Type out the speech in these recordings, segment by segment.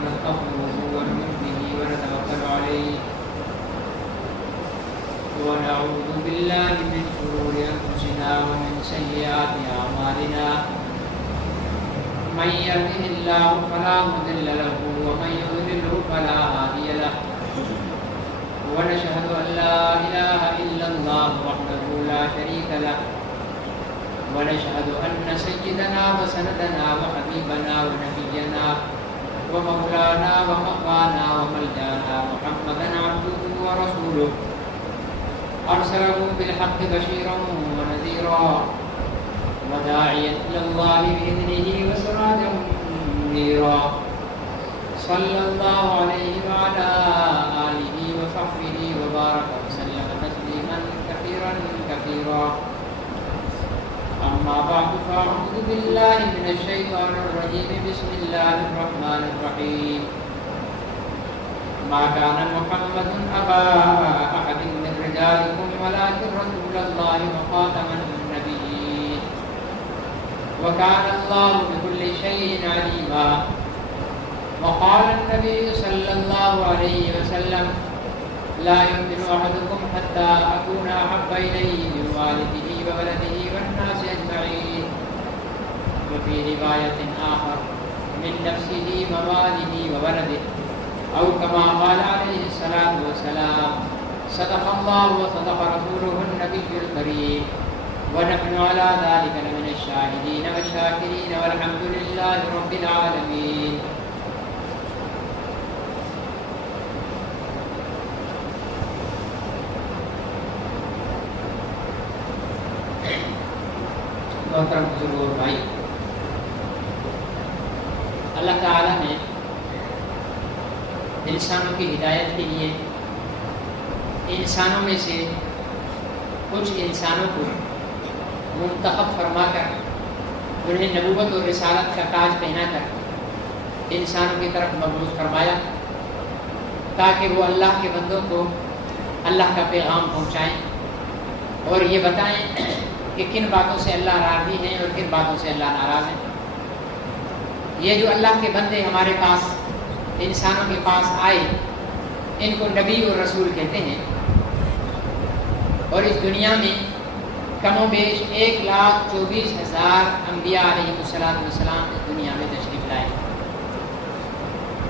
ونستغفره ونؤمن به ونتوكل عليه ونعوذ بالله من شرور أنفسنا ومن سيئات أعمالنا من يهده الله فلا مضل له ومن يضلل فلا هادي له ونشهد أن لا إله إلا الله وحده لا شريك له ونشهد أن سيدنا وسندنا وحبيبنا ونبينا ومولانا ومقوانا وملجانا محمدا عبده ورسوله أرسله بالحق بشيرا ونذيرا وداعيا إلى الله بإذنه وسراجا منيرا صلى الله عليه وعلى آله وصحبه وبارك وسلم تسليما كثيرا كثيرا أما بعد فأعوذ بالله من الشيطان الرجيم بسم الله الرحمن الرحيم ما كان محمد أبا أحد من رجالكم ولكن رسول الله وخاتم النبيين وكان الله بكل شيء عليما وقال النبي صلى الله عليه وسلم لا يؤمن أحدكم حتى أكون أحب إليه من والده وولده والناس أجمعين وفي رواية آخر من نفسه وماله وولده أو كما قال عليه الصلاة والسلام صدق الله وصدق رسوله النبي الكريم ونحن على ذلك لمن الشاهدين والشاكرين والحمد لله رب العالمين. محترم بزرگوں اور بھائی، اللہ تعالیٰ نے انسانوں کی ہدایت کے لیے انسانوں میں سے کچھ انسانوں کو منتخب فرما کر انہیں نبوت اور رسالت کا تاج پہنا کر انسانوں کی طرف مبعوث فرمایا تاکہ وہ اللہ کے بندوں کو اللہ کا پیغام پہنچائیں اور یہ بتائیں کہ کن باتوں سے اللہ راضی ہیں اور کن باتوں سے اللہ ناراض ہیں۔ یہ جو اللہ کے بندے ہمارے پاس انسانوں کے پاس آئے ان کو نبی اور رسول کہتے ہیں، اور اس دنیا میں کم و بیش 1,24,000 انبیاء علیہ السلام اس دنیا میں تشریف لائے۔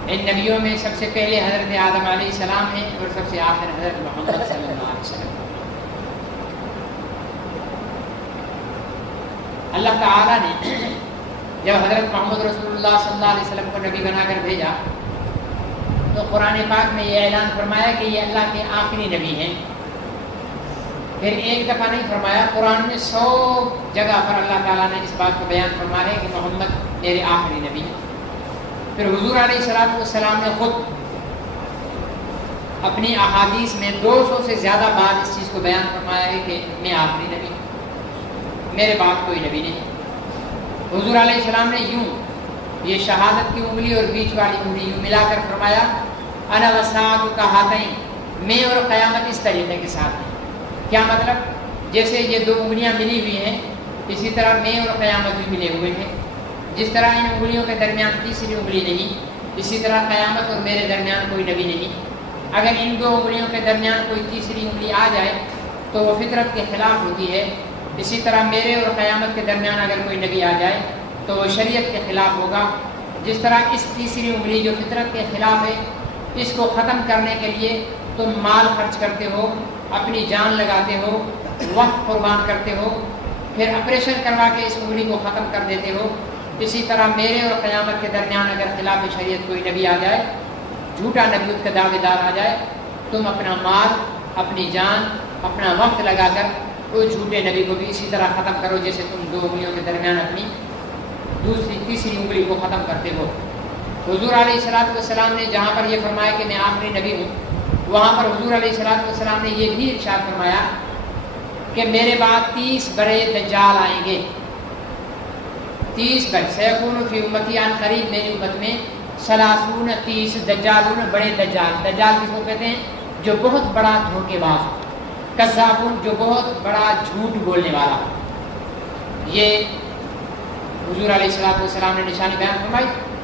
ان نبیوں میں سب سے پہلے حضرت آدم علیہ السلام ہیں اور سب سے آخر حضرت محمد صلی اللہ علیہ وسلم۔ اللہ تعالیٰ نے جب حضرت محمد رسول اللہ صلی اللہ علیہ وسلم کو نبی بنا کر بھیجا تو قرآن پاک میں یہ اعلان فرمایا کہ یہ اللہ کے آخری نبی ہیں۔ پھر ایک دفعہ نہیں فرمایا، قرآن میں 100 جگہ پر اللہ تعالیٰ نے اس بات کو بیان فرمایا کہ محمد میرے آخری نبی ہیں۔ پھر حضور علیہ السلام نے خود اپنی احادیث میں 200 سے زیادہ بار اس چیز کو بیان فرمایا ہے کہ میں آخری نبی ہوں، میرے بعد کوئی نبی نہیں۔ حضور علیہ السلام نے یوں یہ شہادت کی انگلی اور بیچ والی انگلی یوں ملا کر فرمایا انا وساعت کا ہاتین، میں اور قیامت اس طریقے کے ساتھ ہیں۔ کیا مطلب؟ جیسے یہ 2 انگلیاں ملی ہوئی ہیں اسی طرح میں اور قیامت بھی ملے ہوئے ہیں۔ جس طرح ان انگلیوں کے درمیان تیسری انگلی نہیں، اسی طرح قیامت اور میرے درمیان کوئی نبی نہیں۔ اگر ان 2 انگلیوں کے درمیان کوئی تیسری انگلی آ جائے تو وہ فطرت کے خلاف ہوتی ہے۔ اسی طرح میرے اور قیامت کے درمیان اگر کوئی نبی آ جائے تو وہ شریعت کے خلاف ہوگا۔ جس طرح اس تیسری انگلی جو فطرت کے خلاف ہے اس کو ختم کرنے کے لیے تم مال خرچ کرتے ہو، اپنی جان لگاتے ہو، وقت قربان کرتے ہو، پھر آپریشن کروا کے اس انگلی کو ختم کر دیتے ہو، اسی طرح میرے اور قیامت کے درمیان اگر خلاف شریعت کوئی نبی آ جائے، جھوٹا نبوت کا دعوے دار آ جائے، تم اپنا مال، اپنی جان، اپنا وقت لگا کر اس جھوٹے نبی کو بھی اسی طرح ختم کرو جیسے تم 2 انگلیوں کے درمیان اپنی تیسری انگلی کو ختم کرتے ہو۔ حضور علیہ السلام نے جہاں پر یہ فرمایا کہ میں آخری نبی ہوں، وہاں پر حضور علیہ السلام نے یہ بھی ارشاد فرمایا کہ میرے بعد 30 بڑے دجال آئیں گے۔ 30 بڑے سیکون فی امتی عن قریب، میری امت میں 30 دجالون، بڑے دجال کس کو کہتے ہیں؟ جو بہت بڑا دھوکے باز ہو، کذابون جو بہت بڑا جھوٹ بولنے والا ہو۔ یہ حضور علیہ السلام نے نشانی بیان فرمائی۔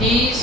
30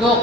2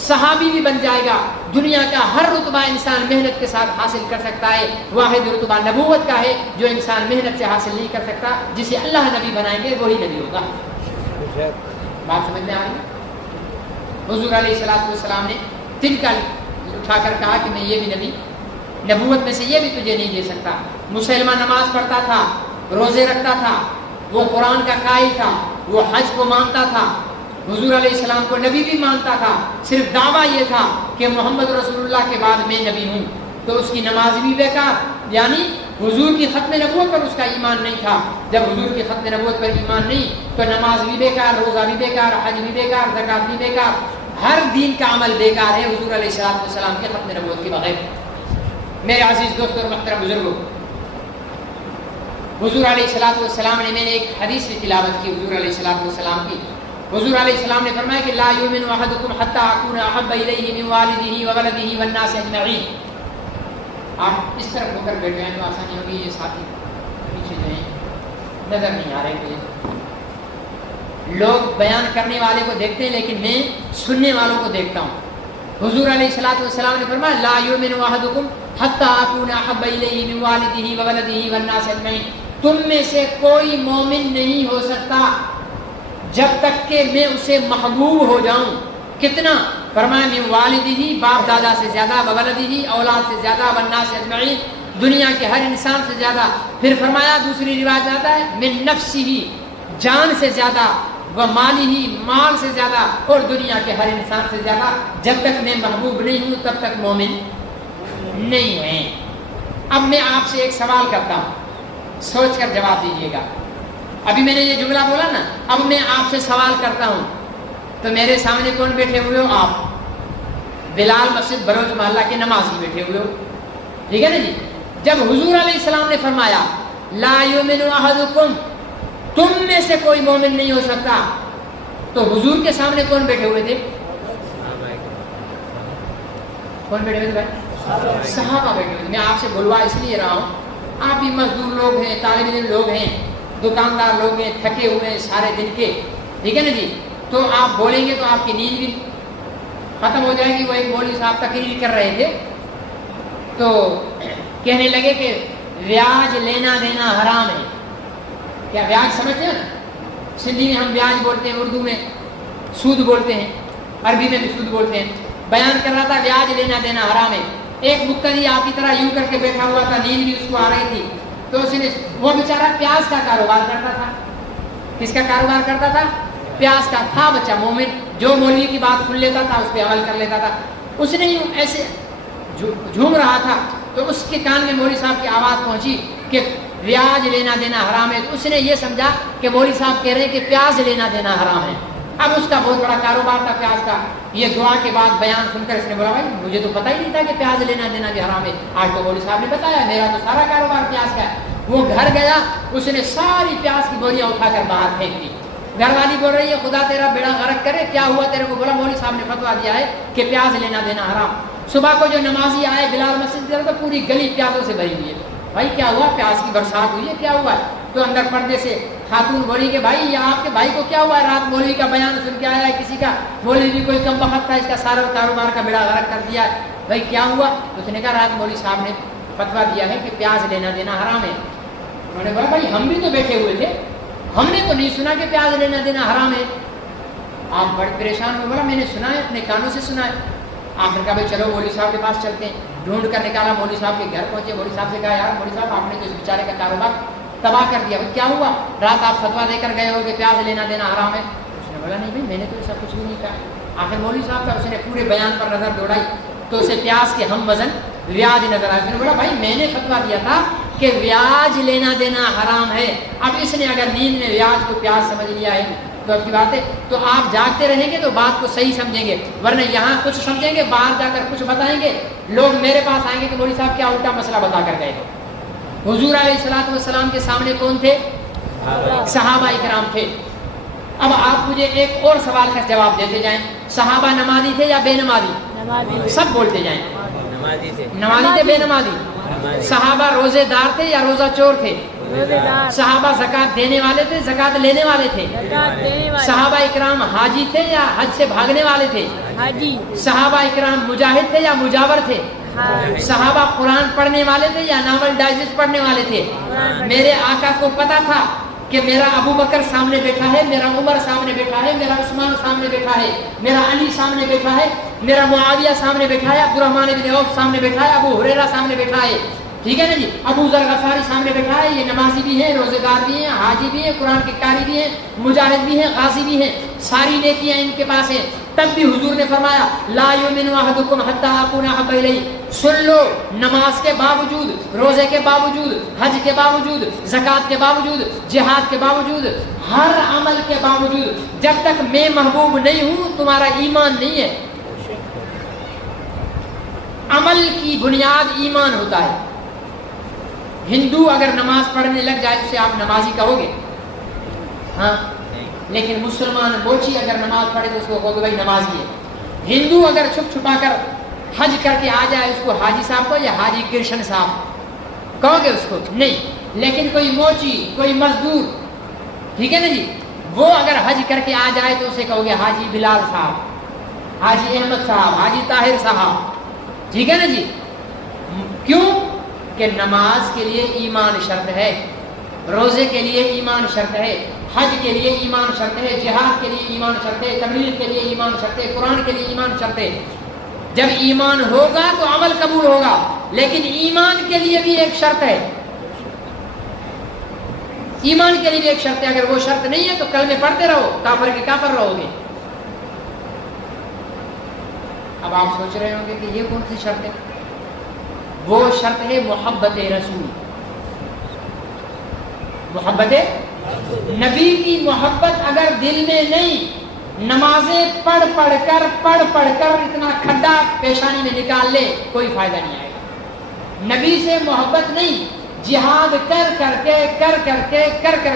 صحابی بھی بن جائے گا. دنیا کا ہر رتبہ انسان محنت کے ساتھ حاصل کر سکتا ہے. واحد رتبہ نبوت کا ہے جو انسان محنت سے حاصل نہیں کر سکتا. جسے اللہ نبی بنائیں گے وہی نبی ہوگا. بات سمجھ میں آ رہی ہے؟ حضور علیہ الصلوۃ والسلام نے تنکا اٹھا کر کہا کہ میں یہ بھی نبی نبوت میں سے یہ بھی تجھے نہیں دے سکتا. مسلمان نماز پڑھتا تھا, روزے رکھتا تھا, وہ قرآن کا قائل تھا, وہ حج کو مانتا تھا, حضور علیہ السلام کو نبی بھی مانتا تھا. صرف دعویٰ یہ تھا کہ محمد رسول اللہ کے بعد میں نبی ہوں. تو اس کی نماز بھی بیکار, یعنی حضور کی ختم نبوت پر اس کا ایمان نہیں تھا. جب حضور کی ختم نبوت پر ایمان نہیں تو نماز بھی بیکار, روزہ بھی بیکار, حج بھی بیکار, زکوٰۃ بھی بیکار, ہر دین کا عمل بیکار ہے حضور علیہ السلام کی ختم نبوت کے بغیر. میرے عزیز دوستوں اور محترم بزرگوں, حضور علیہ السلام نے, میں نے ایک حدیث کی تلاوت کی حضور علیہ السلام کی. حضور علیہ السلام نے فرمایا کہ لا یؤمن احدکم حتی اکون احب الیہ من والدہ وولدہ والناس اجمعین. آپ اس طرف ہو کر بیٹھے ہیں تو آسانی ہوگی. یہ ساتھی پیچھے جو ہیں نظر نہیں آ رہے مجھے. لوگ بیان کرنے والے کو دیکھتے ہیں لیکن میں سننے والوں کو دیکھتا ہوں. حضور علیہ السلام نے فرمایا لا یؤمن احدکم حتی اکون احب الیہ من والدہ وولدہ والناس اجمعین. تم میں سے کوئی مومن نہیں ہو سکتا جب تک کہ میں اسے محبوب ہو جاؤں. کتنا؟ فرمایا من والدہ, باپ دادا سے زیادہ, وولدہ, اولاد سے زیادہ, والناس اجمعین, دنیا کے ہر انسان سے زیادہ. پھر فرمایا دوسری روایت آتا ہے من نفسہ, جان سے زیادہ, ومالہ, مال سے زیادہ, اور دنیا کے ہر انسان سے زیادہ. جب تک میں محبوب نہیں ہوں تب تک مومن نہیں ہیں. اب میں آپ سے ایک سوال کرتا ہوں, سوچ کر جواب دیجیے گا. ابھی میں نے یہ جملہ بولا نا, اب میں آپ سے سوال کرتا ہوں تو میرے سامنے کون بیٹھے ہوئے ہو؟ آپ. بلال مسجد بلوچ محلہ کے نمازی بیٹھے ہوئے ہو, ٹھیک ہے نا جی. جب حضور علیہ السلام نے فرمایا لا یؤمن احدکم, تم میں سے کوئی مومن نہیں ہو سکتا, تو حضور کے سامنے کون بیٹھے ہوئے تھے؟ کون بیٹھے ہوئے تھے بھائی؟ صحابہ بیٹھے ہوئے تھے. میں آپ سے بلوا اس لیے رہا ہوں, آپ بھی مزدور لوگ ہیں, طالب علم لوگ ہیں, دکاندار لوگ ہیں, تھکے ہوئے ہیں سارے دن کے, ٹھیک ہے نا جی. تو آپ بولیں گے تو آپ کی نیند بھی ختم ہو جائے گی. وہ ایک مولوی صاحب تقریر کر رہے تھے تو کہنے لگے کہ بیاج لینا دینا حرام ہے. کیا بیاج سمجھتے ہیں نا؟ سندھی میں ہم بیاج بولتے ہیں, اردو میں سود بولتے ہیں, عربی میں بھی سود بولتے ہیں. بیان کر رہا تھا بیاج لینا دینا حرام ہے. ایک مقتدی آپ کی طرح یوں کر کے بیٹھا ہوا تھا, نیند بھی اس کو آ رہی تھی. تو اس نے, وہ بیچارہ پیاز کا کاروبار کرتا تھا. کس کا کاروبار کرتا تھا؟ پیاز کا. تھا بچہ مومن, جو مولوی کی بات سن لیتا تھا اس پہ عمل کر لیتا تھا. اس نے یوں ایسے جھوم رہا تھا تو اس کے کان میں مولوی صاحب کی آواز پہنچی کہ بیاج لینا دینا حرام ہے. تو اس نے یہ سمجھا کہ مولوی صاحب کہہ رہے ہیں کہ پیاز لینا دینا حرام ہے. اب اس کا بہت بڑا کاروبار تھا پیاز کا. یہ دعا کے بعد بیان سن کر اس نے بولا بھائی مجھے تو پتہ ہی نہیں تھا کہ پیاز لینا دینا بھی حرام ہے. آج تو مولوی صاحب نے بتایا, میرا تو سارا کاروبار پیاز کا ہے. وہ گھر گیا, اس نے ساری پیاز کی بوریاں اٹھا کر باہر پھینک دی. گھر والی بول رہی ہے خدا تیرا بیڑا غرق کرے, کیا ہوا تیرے کو؟ بولا مولوی صاحب نے فتویٰ دیا ہے کہ پیاز لینا دینا حرام. صبح کو جو نمازی آئے بلال مسجد کی طرف تو پوری گلی پیازوں سے بھری ہوئی ہے. بھائی کیا ہوا؟ پیاز کی برسات ہوئی ہے, کیا ہوا ہے؟ تو اندر پردے سے خاتون بولی کہ بھائی یہ آپ کے بھائی کو کیا ہوا ہے؟ رات مولوی کا بیان سن کے آیا ہے کسی کا, مولوی بھی کوئی کم بخت تھا, اس کا سارا کاروبار کا بیڑا غرق کر دیا ہے. بھائی کیا ہوا؟ تو اس نے کہا رات مولوی صاحب نے فتویٰ دیا ہے کہ پیاز لینا دینا حرام ہے. انہوں نے بولا بھائی ہم بھی تو بیٹھے ہوئے تھے, ہم نے تو نہیں سنا کہ پیاز لینا دینا حرام ہے. آپ بڑے پریشان ہوئے. بولا میں نے سنا ہے, اپنے کانوں سے سنا ہے. آخر کا بھائی چلو مولوی صاحب کے پاس چلتے ہیں. ڈھونڈ کر نکالا, مولوی صاحب کے گھر پہنچے. مولوی صاحب سے کہا یار مولوی صاحب آپ نے تو اس بیچارے کا کاروبار تباہ کر دیا. بھائی کیا ہوا؟ رات آپ فتویٰ دے کر گئے ہو کہ پیاز لینا دینا حرام ہے. اس نے بولا نہیں بھائی میں نے تو ایسا کچھ بھی نہیں کہا. آخر مولوی صاحب کا اس نے پورے بیان پر نظر دوڑائی تو اسے پیاز کے ہم وزن بیاج نظر آیا. اس نے بولا بھائی میں نے فتویٰ دیا تھا کہ بیاج لینا دینا حرام ہے. اب اس نے اگر نیند میں بیاج کو پیاز سمجھ لیا ہے تو اب کی بات ہے. تو آپ جاگتے رہیں گے تو بات کو صحیح سمجھیں گے, ورنہ یہاں کچھ سمجھیں گے, باہر جا کر کچھ بتائیں گے. لوگ میرے پاس آئیں گے کہ مولوی صاحب کیا الٹا مسئلہ بتا کر گئے. حضور علیہ السلام کے سامنے کون تھے؟ صحابہ اکرام تھے. اب آپ مجھے ایک اور سوال کا جواب دیتے جائیں, صحابہ نمازی تھے یا بے نمازی؟ سب بولتے جائیں. نمازی تھے, بے نمازی؟ صحابہ روزے دار تھے یا روزہ چور تھے؟ صحابہ زکوٰۃ دینے والے تھے, زکوٰۃ لینے والے تھے؟ صحابہ اکرام حاجی تھے یا حج سے بھاگنے والے تھے؟ حاجی صحابہ اکرام مجاہد تھے یا مجاور تھے؟ صحابہ قرآن پڑھنے والے تھے یا ناول ڈائجسٹ پڑھنے والے تھے؟ میرے آقا کو پتا تھا کہ میرا ابو بکر سامنے بیٹھا ہے، میرا عمر سامنے بیٹھا ہے، میرا عثمان سامنے بیٹھا ہے، میرا علی سامنے بیٹھا ہے، میرا معاویہ سامنے بیٹھا ہے، عبد الرحمن بن عوف سامنے بیٹھا ہے، ابو ہریرہ سامنے بیٹھا ہے، ٹھیک ہے نا جی، ابو ذر غفاری سامنے بیٹھا ہے، یہ نمازی بھی ہیں، روزے دار بھی ہیں، حاجی بھی ہیں، قرآن کے قاری بھی ہیں، مجاہد بھی ہیں، غازی بھی ہیں، ساری نیکیاں ان کے پاس ہیں۔ تب بھی حضور نے فرمایا لا یؤمن احدکم حتی اکون احب الیہ، سن لو، نماز کے باوجود، روزے کے باوجود، حج کے باوجود، زکوٰۃ کے باوجود، جہاد کے باوجود، ہر عمل کے باوجود، جب تک میں محبوب نہیں ہوں تمہارا ایمان نہیں ہے۔ عمل کی بنیاد ایمان ہوتا ہے۔ ہندو اگر نماز پڑھنے لگ جائے اسے آپ نمازی کہو گے؟ ہاں، لیکن مسلمان بوچی اگر نماز پڑھے تو اس کو کہو گے بھائی نمازی ہے۔ ہندو اگر چھپ چھپا کر حج کر کے آ جائے اس کو حاجی صاحب کو یا حاجی کرشن صاحب کہو گے اس کو؟ نہیں۔ لیکن کوئی موچی، کوئی مزدور، ٹھیک ہے نا جی، وہ اگر حج کر کے آ جائے تو اسے کہو گے حاجی بلال صاحب، حاجی احمد صاحب، حاجی طاہر صاحب، ٹھیک ہے نا جی۔ کیوں کہ نماز کے لیے ایمان شرط ہے، روزے کے لیے ایمان شرط ہے، حج کے لیے ایمان شرط ہے، جہاد کے لیے ایمان شرط ہے، تبلیغ کے لیے ایمان شرط ہے، قرآن کے لیے ایمان شرط ہے۔ جب ایمان ہوگا تو عمل قبول ہوگا، لیکن ایمان کے لیے بھی ایک شرط ہے، ایمان کے لیے بھی ایک شرط ہے۔ اگر وہ شرط نہیں ہے تو کلمے پڑھتے رہو، کافر کے کافر رہو گے۔ اب آپ سوچ رہے ہوں گے کہ یہ کون سی شرط ہے؟ وہ شرط ہے محبت رسول، محبت نبی کی محبت اگر دل میں نہیں، نمازیں پڑھ پڑھ کر اتنا کھڈا پیشانی میں نکال لے کوئی فائدہ نہیں آئے گا۔ نبی سے محبت نہیں، جہاد کر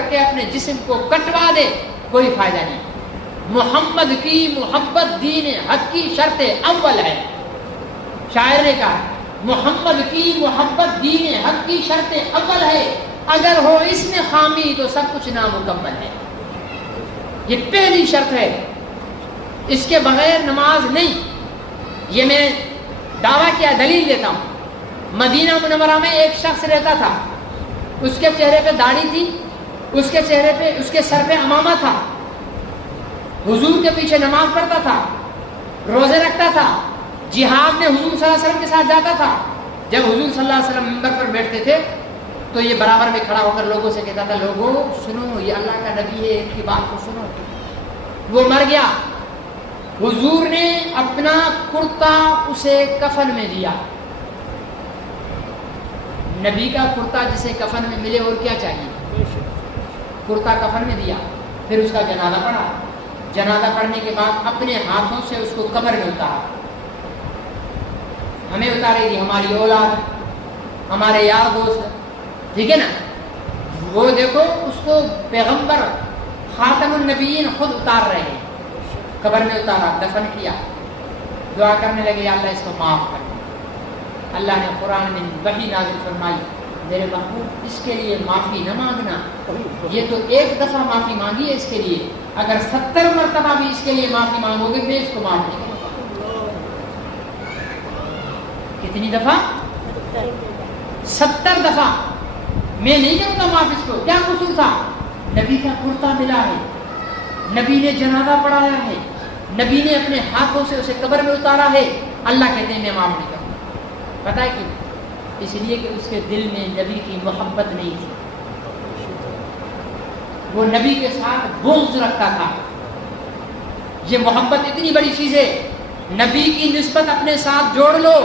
کے اپنے جسم کو کٹوا دے کوئی فائدہ نہیں۔ محمد کی محبت دین حق کی شرط اول ہے، شاعر نے کہا محمد کی محبت دین حق کی شرط اول ہے، اگر ہو اس میں خامی تو سب کچھ نامکمل ہے۔ یہ پہلی شرط ہے، اس کے بغیر نماز نہیں۔ یہ میں دعویٰ کیا، دلیل دیتا ہوں۔ مدینہ منورہ میں ایک شخص رہتا تھا، اس کے چہرے پہ داڑھی تھی، اس کے چہرے پہ، اس کے سر پہ عمامہ تھا، حضور کے پیچھے نماز پڑھتا تھا، روزے رکھتا تھا، جہاد میں حضور صلی اللہ علیہ وسلم کے ساتھ جاتا تھا۔ جب حضور صلی اللہ علیہ وسلم منبر پر بیٹھتے تھے تو یہ برابر میں کھڑا ہو کر لوگوں سے کہتا تھا لوگوں سنو، یہ اللہ کا نبی ہے، ان کی بات کو سنو۔ وہ مر گیا، حضور نے اپنا کرتا اسے کفن میں دیا۔ نبی کا کرتا جسے کفن میں ملے اور کیا چاہیے؟ کرتا کفن میں دیا، پھر اس کا جنازہ پڑھا، جنازہ پڑھنے کے بعد اپنے ہاتھوں سے اس کو قبر میں اتارا۔ ہمیں اتارے گی ہماری اولاد، ہمارے یار دوست، ٹھیک ہے نا۔ وہ دیکھو اس کو پیغمبر خاتم النبیین خود اتار رہے ہیں، قبر میں اتارا، دفن کیا، دعا کرنے لگے یا اللہ اس کو معاف کر۔ اللہ نے قرآن میں وحی نازل فرمائی، میرے محبوب اس کے لیے معافی نہ مانگنا، یہ تو ایک دفعہ معافی مانگی ہے اس کے لیے، اگر 70 مرتبہ بھی اس کے لیے معافی مانگو گے میں اس کو معاف نہیں کروں گا۔ کتنی دفعہ؟ 70 دفعہ میں نہیں کروں گا معاف اس کو۔ کیا قصور تھا؟ نبی کا کرتا ملا ہے، نبی نے جنازہ پڑھایا ہے، نبی نے اپنے ہاتھوں سے اسے قبر میں اتارا ہے، اللہ کہتے ہیں میں معاف نہیں کروں گا۔ پتہ ہے کیوں؟ اس لیے کہ اس کے دل میں نبی کی محبت نہیں تھی، وہ نبی کے ساتھ بغض رکھتا تھا۔ یہ محبت اتنی بڑی چیز ہے، نبی کی نسبت اپنے ساتھ جوڑ لو،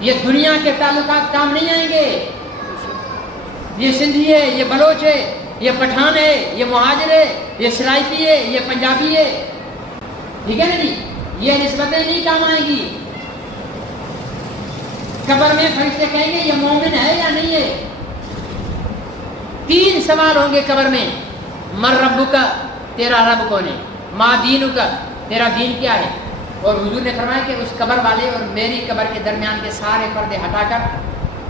یہ دنیا کے تعلقات کام نہیں آئیں گے۔ یہ سندھی ہے، یہ بلوچ ہے، یہ پٹھان ہے، یہ مہاجر ہے، یہ سرائکی ہے، یہ پنجابی ہے، ٹھیک ہے نا جی، یہ نسبتیں نہیں کام آئیں گی۔ قبر میں فرشتے کہیں گے یہ مومن ہے یا نہیں ہے۔ 3 سوال ہوں گے قبر میں، من ربک، تیرا رب کون ہے، ما دینک، تیرا دین کیا ہے۔ اور حضور نے فرمایا کہ اس قبر والے اور میری قبر کے درمیان کے سارے پردے ہٹا کر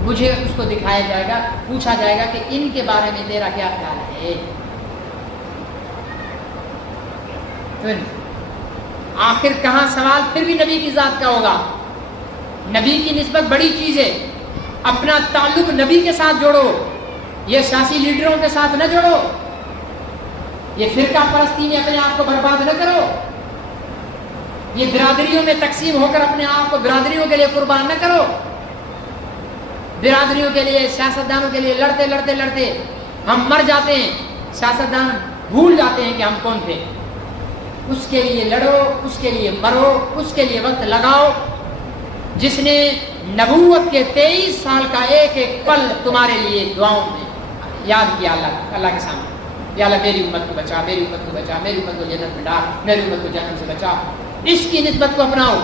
مجھے اس کو دکھایا جائے گا، پوچھا جائے گا کہ ان کے بارے میں تیرا کیا خیال ہے۔ آخر کہاں سوال پھر بھی نبی کی ذات کا ہوگا. نبی کی نسبت بڑی چیز ہے. اپنا تعلق نبی کے ساتھ جوڑو, یہ سیاسی لیڈروں کے ساتھ نہ جوڑو, یہ فرقہ پرستی میں اپنے آپ کو برباد نہ کرو, یہ برادریوں میں تقسیم ہو کر اپنے آپ کو برادریوں کے لیے قربان نہ کرو. برادریوں کے لیے, سیاستدانوں کے لیے لڑتے لڑتے لڑتے ہم مر جاتے ہیں, سیاستدان بھول جاتے ہیں کہ ہم کون تھے. اس کے لیے لڑو, اس کے لیے مرو, اس کے لیے وقت لگاؤ جس نے نبوت کے 23 سال کا ایک ایک پل تمہارے لیے دعاؤں میں یاد کیا اللہ کے سامنے. یا اللہ میری امت کو بچا, میری امت کو بچا, میری امت کو جنت میں ڈال, میری امت کو جہنم سے بچا. اس کی نسبت کو اپناؤ.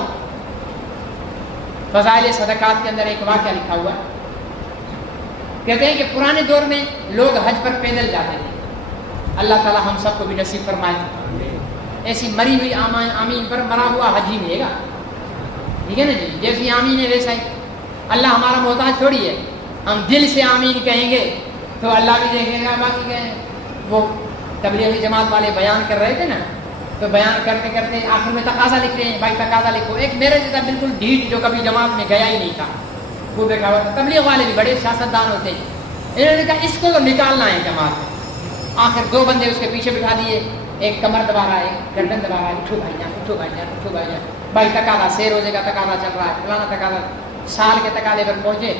فضائل صدقات کے اندر ایک واقعہ لکھا ہوا ہے. کہتے ہیں کہ پرانے دور میں لوگ حج پر پیدل جاتے تھے. اللہ تعالی ہم سب کو بھی نصیب فرمائے. ایسی مری ہوئی آمین پر مرا ہوا حج ہی ملے گا, ٹھیک ہے نا جی. جیسی آمین ہے ویسا ہی. اللہ ہمارا محتاج چھوڑی ہے, ہم دل سے آمین کہیں گے تو اللہ بھی دیکھے گا. باقی کہیں وہ تبلیغی جماعت والے بیان کر رہے تھے نا, تو بیان کرتے کرتے آخر میں تقاضا لکھ رہے ہیں, بھائی تقاضا لکھو. ایک میرے جیسا بالکل ڈھیٹ جو کبھی جماعت میں گیا ہی نہیں تھا, وہ بیٹھا ہوا تھا. تبلیغ والے بھی بڑے سیاستدان ہوتے ہیں, انہوں نے کہا اس کو تو نکالنا ہے جماعت میں. آخر 2 بندے اس کے پیچھے بٹھا دیے, ایک کمر دبا رہا ہے, ایک گردن دبا رہا ہے, اٹھو بھائی جان, اٹھو بھائی جان, اٹھو بھائی جان. بھائی تقاضا, 6 روزے کا تقاضا چل رہا ہے, فلانا تقاضا. سال کے تقاضے پر پہنچے,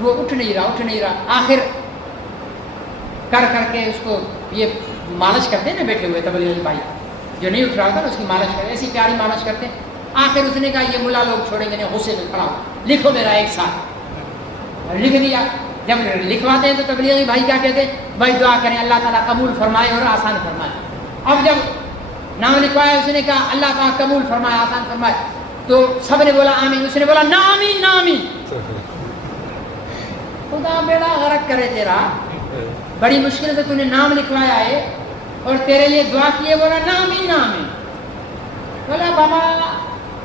وہ اٹھ نہیں رہا. آخر کر کے اس کو یہ مالش کرتے ہیں نا بیٹھے ہوئے تبلیغی بھائی, جو نہیں اٹھ رہا تھا اس کی مالش کرتے, ایسی پیاری مالش کرتے. آخر اس نے کہا یہ ملا لوگ چھوڑیں گے نہیں, غصے میں کھڑا ہو, لکھو میرا 1 سال. لکھ دیا. جب لکھواتے ہیں تو تبلیغی بھائی کیا کہتے ہیں, بھائی دعا کریں اللہ تعالیٰ قبول فرمائے اور آسان فرمائے. اب جب نام لکھوایا اس نے کہا اللہ تعالیٰ قبول فرمائے, آسان فرمائے, تو سب نے بولا آمین. اس نے بولا نا آمین, نا آمین. خدا بیڑا غرق کرے تیرا, بڑی مشکل سے تو نے نام لکھوایا ہے اور تیرے لیے دعا کی ہے, بولا نا آمین, نا آمین. بولا بابا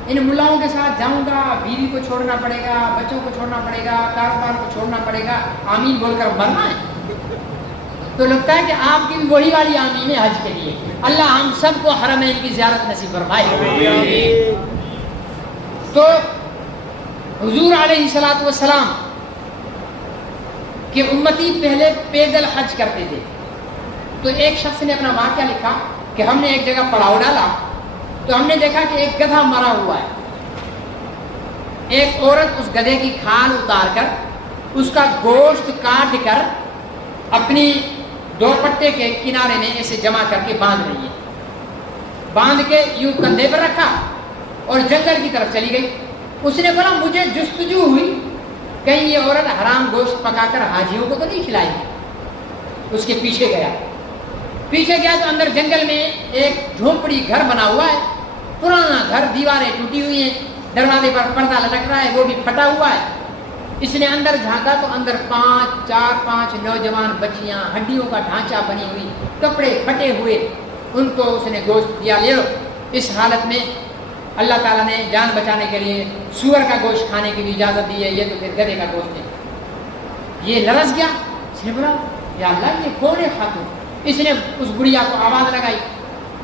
ان ملاؤں کے ساتھ جاؤں گا, بیوی کو چھوڑنا پڑے گا, بچوں کو چھوڑنا پڑے گا, کاروبار کو چھوڑنا پڑے گا, آمین بول کر مرنا ہے. تو لگتا ہے کہ آپ کی بھی وہی والی آمین ہے حج کے لیے. اللہ ہم سب کو حرمین کی زیارت نصیب فرمائے. تو حضور علیہ الصلوۃ والسلام کہ امتی پہلے پیدل حج کرتے تھے. تو ایک شخص نے اپنا واقعہ لکھا کہ ہم نے ایک جگہ پڑاؤ ڈالا تو ہم نے دیکھا کہ ایک گدھا مرا ہوا ہے. ایک عورت اس گدھے کی کھال اتار کر اس کا گوشت کاٹ کر اپنی 2 پٹے کے کنارے میں ایسے جمع کر کے باندھ رہی ہے. باندھ کے یوں کندھے پر رکھا اور جنگل کی طرف چلی گئی. اس نے بولا مجھے جستجو ہوئی کہیں یہ عورت حرام گوشت پکا کر حاجیوں کو تو نہیں کھلائے گی. اس کے پیچھے گیا تو اندر جنگل میں ایک جھونپڑی گھر بنا ہوا ہے, پرانا گھر, دیواریں ٹوٹی ہوئی ہیں, دروازے پر پردہ لٹک رہا ہے, وہ بھی پھٹا ہوا ہے. اس نے اندر جھانکا تو اندر 4-5 نوجوان بچیاں, ہڈیوں کا ڈھانچہ بنی ہوئی, کپڑے پھٹے ہوئے, ان کو اس نے گوشت دیا, لے لو. اس حالت میں اللہ تعالیٰ نے جان بچانے کے لیے سور کا گوشت کھانے کی بھی اجازت دی ہے, یہ تو پھر گدھے کا گوشت ہے. یہ لرز گیا. اس نے بولا یا اللہ یہ کون ہے خاتون. اس نے اس گڑیا کو آواز لگائی,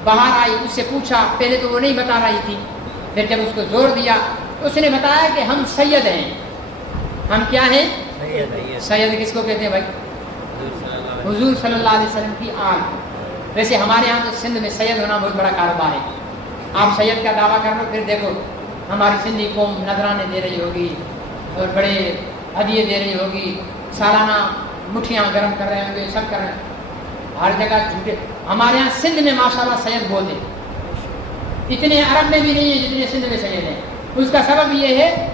باہر آئی, اس سے پوچھا. پہلے تو وہ نہیں بتا رہی تھی, پھر جب اس کو زور دیا تو اس نے بتایا کہ ہم سید ہیں. ہم کیا ہیں؟ سید کس کو کہتے ہیں بھائی؟ حضور صلی اللہ علیہ وسلم کی آل. ویسے ہمارے یہاں تو سندھ میں سید ہونا بہت بڑا کاروبار ہے. آپ سید کا دعویٰ کر لو, پھر دیکھو ہماری سندھی قوم نذرانے دے رہی ہوگی اور بڑے ہدیے دے رہی ہوگی, سالانہ مٹھیاں گرم کر رہے ہوں گے, سب کر رہے ہیں. ہر جگہ جھوٹے. ہمارے یہاں سندھ میں ماشاءاللہ سید بہت ہیں, اتنے عرب میں بھی نہیں ہیں جتنے سندھ میں سید ہیں. اس کا سبب یہ ہے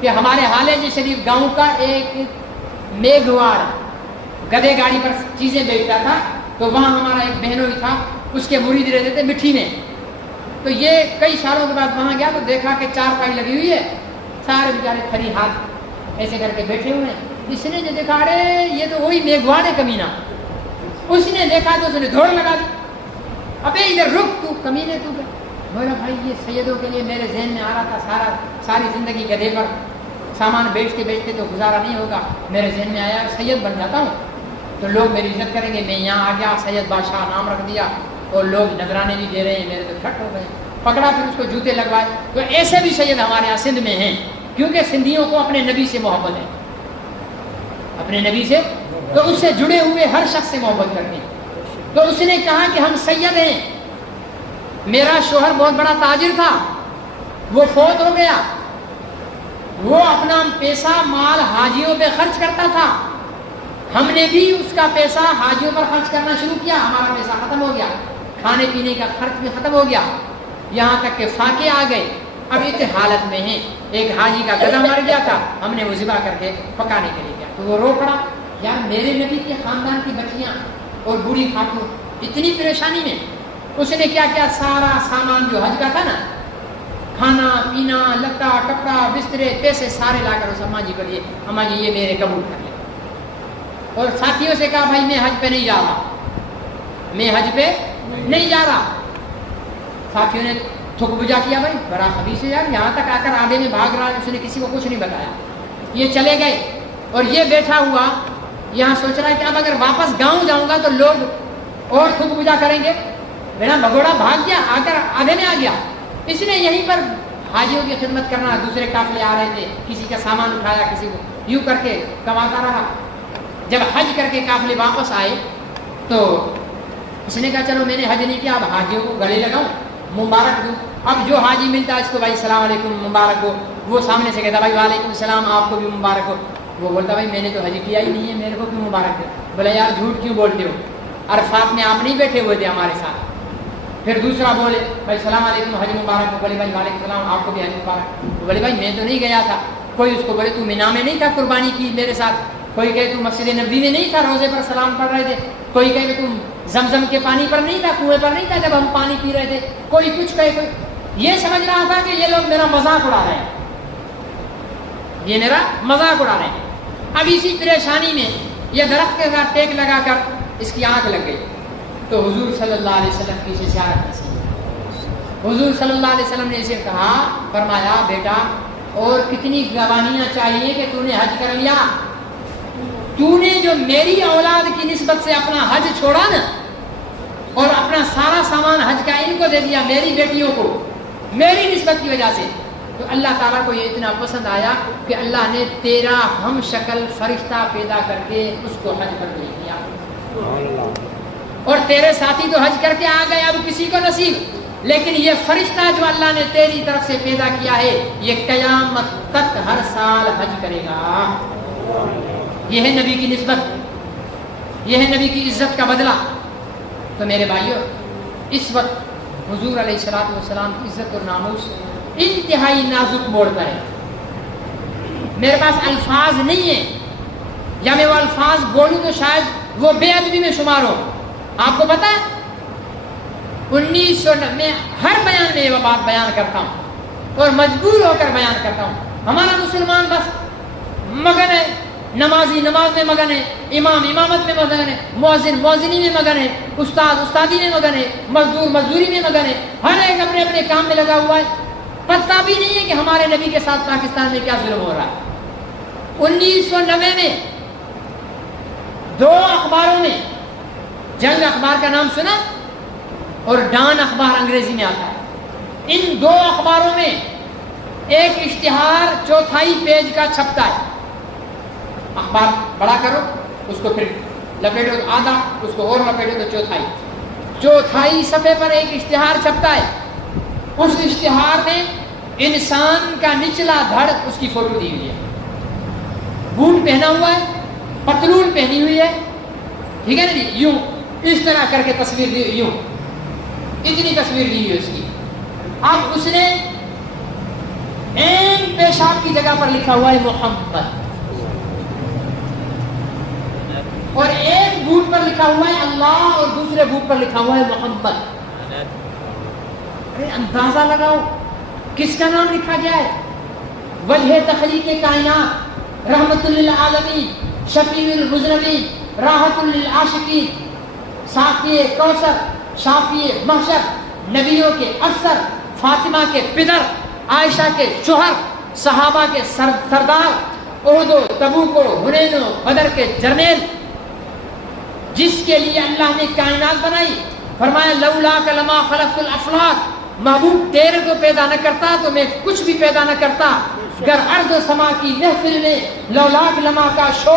کہ ہمارے حالج شریف گاؤں کا ایک میگھواڑ گدھے گاڑی پر چیزیں بیچتا تھا, تو وہاں ہمارا ایک بہنوئی تھا, اس کے مرید رہتے تھے مٹھی میں. تو یہ کئی سالوں کے بعد وہاں گیا تو دیکھا کہ 4 پائی لگی ہوئی ہے, سارے بیچارے کھری ہاتھ ایسے کر کے بیٹھے ہوئے ہیں. اس نے جو دیکھا ارے یہ تو وہی میگھواڑ ہے کمینہ. اس نے دیکھا تو اس نے دوڑ لگا دی, ابے ادھر رک تو کمینے تو. بولا بھائی یہ سیدوں کے لیے میرے ذہن میں آ رہا تھا, ساری زندگی گدھے پر سامان بیچتے بیچتے تو گزارا نہیں ہوگا, میرے ذہن میں آیا سید بن جاتا ہوں تو لوگ میری عزت کریں گے. میں یہاں آ گیا, سید بادشاہ نام رکھ دیا, اور لوگ نذرانے بھی دے رہے ہیں, میرے تو ٹھٹ ہو گئے. پکڑا، پھر اس کو جوتے لگوائے. تو ایسے بھی سید ہمارے یہاں سندھ میں ہیں، کیونکہ سندھیوں کو اپنے نبی سے محبت ہے، اپنے نبی سے، تو اس سے جڑے ہوئے ہر شخص سے محبت کرتے ہیں. تو اس نے کہا کہ ہم سید ہیں، میرا شوہر بہت بڑا تاجر تھا، وہ فوت ہو گیا، وہ اپنا پیسہ مال حاجیوں پہ خرچ کرتا تھا، ہم نے بھی اس کا پیسہ حاجیوں پر خرچ کرنا شروع کیا، ہمارا پیسہ ختم ہو گیا، کھانے پینے کا خرچ بھی ختم ہو گیا، یہاں تک کہ فاقے آ گئے. اب اس حالت میں ہیں، ایک حاجی کا گدھا مر گیا تھا، ہم نے وہ ذبح کر کے پکانے کے لیے گیا. تو وہ رو پڑا، یار میرے نبی کے خاندان کی بچیاں اور بوڑھی خاتون اتنی پریشانی میں. اس نے کیا کیا، سارا سامان جو حج کا تھا نا، کھانا پینا لتا کپڑا بسترے پیسے سارے لا کر اس اماں جی کو دیے، اماں جی یہ میرے قبول کر لیں. اور ساتھیوں سے کہا بھائی میں حج پہ نہیں جا رہا، میں حج پہ نہیں جا رہا. ساتھیوں نے تھک بجا کیا، بھائی بڑا خبیث ہے یار، یہاں تک آ کر آدھے میں بھاگ رہا ہے، اس نے کسی کو کچھ نہیں بتایا. یہ چلے گئے اور یہ بیٹھا ہوا یہاں سوچ رہا ہے کہ اب اگر واپس گاؤں جاؤں گا تو لوگ اور تھک بجا کریں گے. میرا بھگوڑا بھاگ گیا، آ کر آدھے میں آ گیا. اس نے یہیں پر حاجیوں کی خدمت کرنا، دوسرے قافلے آ رہے تھے، کسی کا سامان اٹھایا، کسی کو یوں کر کے کماتا رہا. جب حج کر کے قافلے واپس آئے تو اس نے کہا چلو میں نے حج نہیں کیا، اب حاجیوں کو گلے لگاؤں، مبارک دوں. اب جو حاجی ملتا ہے اس کو بھائی السلام علیکم مبارک ہو، وہ سامنے سے کہتا بھائی وعلیکم السلام آپ کو بھی مبارک ہو. وہ بولتا بھائی میں نے تو حج کیا ہی نہیں ہے، میرے کو کیوں مبارک ہے؟ بولے یار جھوٹ کیوں بولتے ہو، عرفات میں آپ نہیں بیٹھے ہوئے تھے ہمارے ساتھ. پھر دوسرا بولے بھائی السلام علیکم حج مبارک ہو، بولے بھائی وعلیکم السلام آپ کو بھی حج مبارک. بولے بھائی میں تو نہیں گیا تھا. کوئی اس کو بولے تو مینا میں نہیں تھا قربانی کی میرے ساتھ، کوئی کہے تو مسجد نبوی میں نہیں تھا روزے پر سلام پڑھ رہے تھے، کوئی کہے کہ تم زمزم کے پانی پر نہیں تھا، کنویں پر نہیں تھا جب ہم پانی پی رہے تھے، کوئی کچھ کہے. کوئی یہ سمجھ رہا تھا کہ یہ لوگ میرا مذاق اڑا رہے ہیں، یہ میرا مذاق اڑا رہے ہیں. اب اسی پریشانی میں یہ درخت کے ساتھ ٹیک لگا کر اس کی آنکھ لگ گئی. تو حضور صلی اللہ علیہ وسلم کی اسے زیارت نصیب. حضور صلی اللہ علیہ وسلم نے اسے کہا، فرمایا بیٹا اور کتنی گواہیاں چاہیے کہ تو نے حج کر لیا، تو نے جو میری اولاد کی نسبت سے اپنا حج چھوڑا نا اور اپنا سارا سامان حج کا ان کو دے دیا، میری بیٹیوں کو، میری نسبت کی وجہ سے، تو اللہ تعالیٰ کو یہ اتنا پسند آیا کہ اللہ نے تیرا ہم شکل فرشتہ پیدا کر کے اس کو حج پر بھیج دیا. اور تیرے ساتھی تو حج کر کے آ گئے، اب کسی کو نصیب، لیکن یہ فرشتہ جو اللہ نے تیری طرف سے پیدا کیا ہے یہ قیامت تک ہر سال حج کرے گا. یہ ہے نبی کی نسبت، یہ ہے نبی کی عزت کا بدلہ. تو میرے بھائیوں اس وقت حضور علیہ الصلوۃ والسلام کی عزت اور ناموس انتہائی نازک موڑ پر ہے. میرے پاس الفاظ نہیں ہیں، یا میں وہ الفاظ بولوں تو شاید وہ بے ادبی میں شمار ہو. آپ کو پتا ہے 1990 میں ہر بیان میں یہ بات بیان کرتا ہوں اور مجبور ہو کر بیان کرتا ہوں. ہمارا مسلمان بس مگن ہے، نمازی نماز میں مگن ہے، امام امامت میں مگن ہے، مؤذن مؤذنی میں مگن ہے، استاد استادی میں مگن ہے، مزدور مزدوری میں مگن ہے. ہر ایک اپنے اپنے کام میں لگا ہوا ہے. پتہ بھی نہیں ہے کہ ہمارے نبی کے ساتھ پاکستان میں کیا ظلم ہو رہا ہے. 1990 میں 2 اخباروں میں، جنگ اخبار کا نام سنا اور ڈان اخبار انگریزی میں آتا ہے، ان 2 اخباروں میں ایک اشتہار 4تھائی پیج کا چھپتا ہے. اخبار بڑا کرو اس کو پھر لپیٹو تو آدھا، اس کو اور لپیٹو تو 4تھائی صفحے پر ایک اشتہار چھپتا ہے. اس اشتہار میں انسان کا نچلا دھڑ اس کی فوٹو دی ہوئی ہے، بوٹ پہنا ہوا ہے، پتلون پہنی ہوئی ہے، ٹھیک ہے نا جی، یوں اس طرح کر کے تصویر دی، یوں اتنی تصویر دی ہوئی اس کی. اب اس نے این پیشاب کی جگہ پر لکھا ہوا ہے محمد، اور ایک بوٹ پر لکھا ہوا ہے اللہ اور دوسرے بوٹ پر لکھا ہوا ہے محمد. ارے اندازہ لگاؤ کس کا نام لکھا گیا ہے. وجہ تخلیق کائنات، رحمت للعالمین، شفیع المذنبین، راحت للعاشقین، ساقی کوثر، شافی محشر، نبیوں کے افسر، فاطمہ کے پدر، عائشہ کے شوہر، صحابہ کے سردار، احد و تبوک و حنین و بدر کے جرنیل، جس کے لیے اللہ نے کائنات بنائی. فرمایا لولا لما خلقت الافلاک محبوب تیرے کو پیدا نہ کرتا تو میں کچھ بھی پیدا نہ کرتا. گر ارض و سما کی محفل میں لولاک لمحہ کا شور